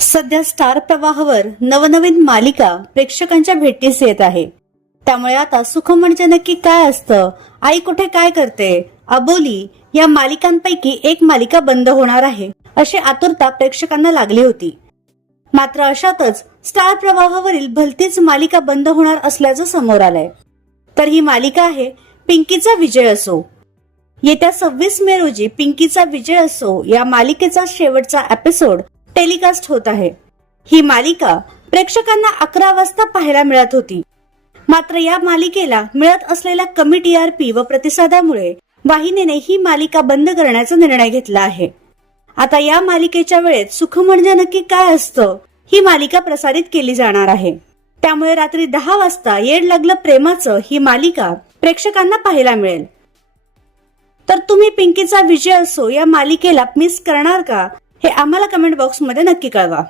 सध्या स्टार प्रवाहावर नवनवीन मालिका प्रेक्षकांच्या भेटीस येत आहे. त्यामुळे आता सुख म्हणजे नक्की काय असतं, आई कुठे काय करते, अबोली या मालिकांपैकी एक मालिका बंद होणार आहे अशी आतुरता प्रेक्षकांना लागली होती. मात्र अशातच स्टार प्रवाहावरील भलतीच मालिका बंद होणार असल्याचं समोर आलंय. तर ही मालिका आहे पिंकीचा विजय असो. येत्या 26 मे रोजी पिंकीचा विजय असो या मालिकेचा शेवटचा एपिसोड टेलिकास्ट होत आहे. ही मालिका प्रेक्षकांना 11 वाजता पाहायला मिळत होती. मात्र या मालिकेला मिळत असलेल्या कमी TRP व प्रतिसादामुळे वाहिनीने ही मालिका बंद करण्याचा निर्णय घेतला आहे. आता या मालिकेच्या वेळेत सुख म्हणजे नक्की काय असतं ही मालिका प्रसारित केली जाणार आहे. त्यामुळे रात्री 10 वाजता येड लागलं प्रेमाचं ही मालिका प्रेक्षकांना पाहायला मिळेल. तर तुम्ही पिंकीचा विजय असो या मालिकेला मिस करणार का हे आम्हाला कमेंट बॉक्समध्ये नक्की कळवा.